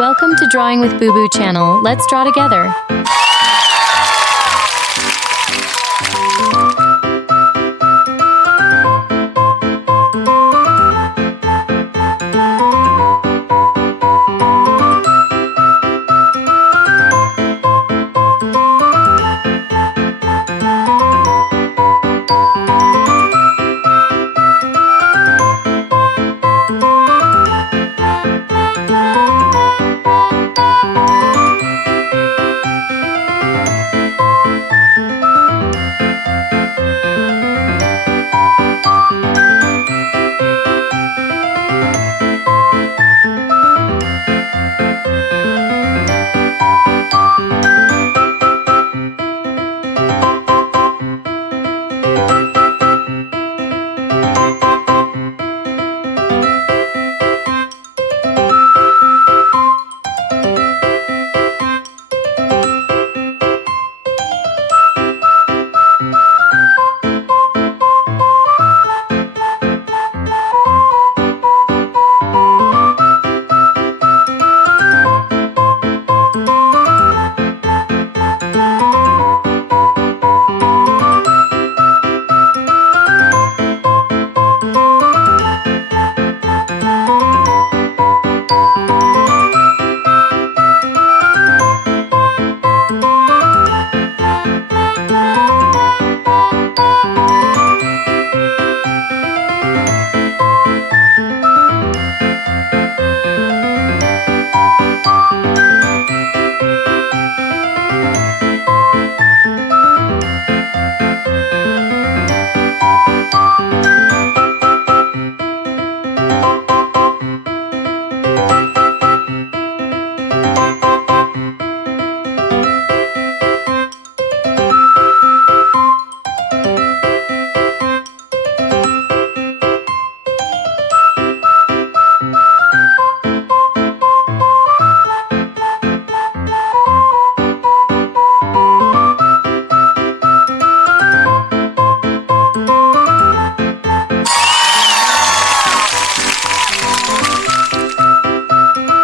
Welcome to Drawing with Boo Boo channel. Let's draw together.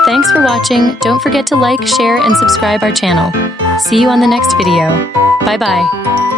Thanks for watching. Don't forget to like, share, and subscribe our channel. See you on the next video. Bye-bye.